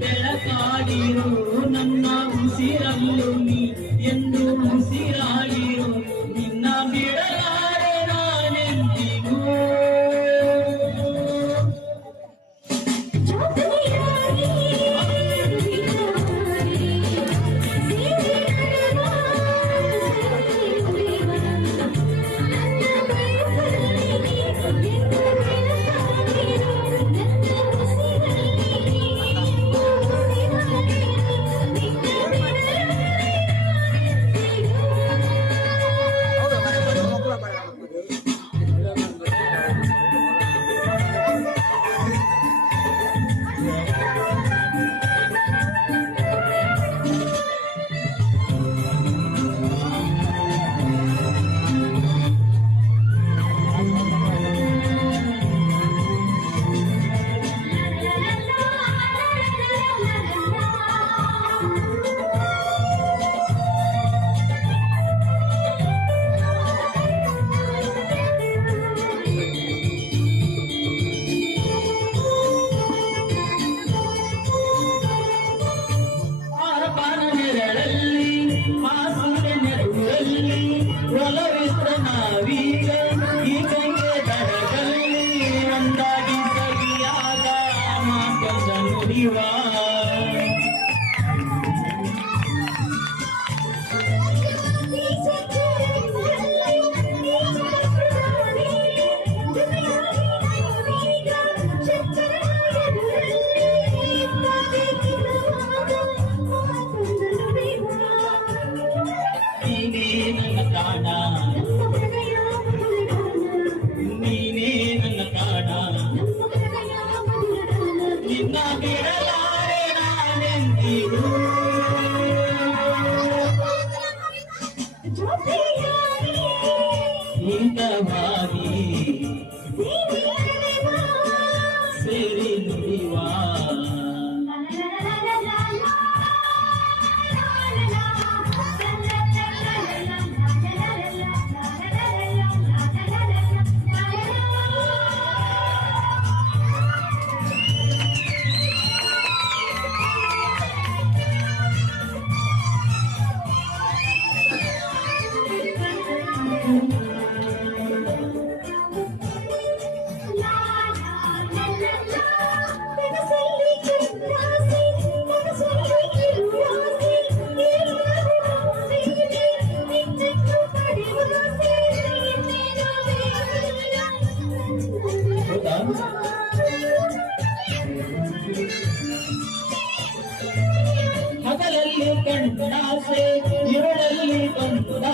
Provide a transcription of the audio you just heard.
பெற பாடினோம் నిన్న విడలారే నా నెందిరు ಹಗಲಲ್ಲಿ ಕಣ್ಣ ಇರಡಲ್ಲಿ ಕಣ್ಣ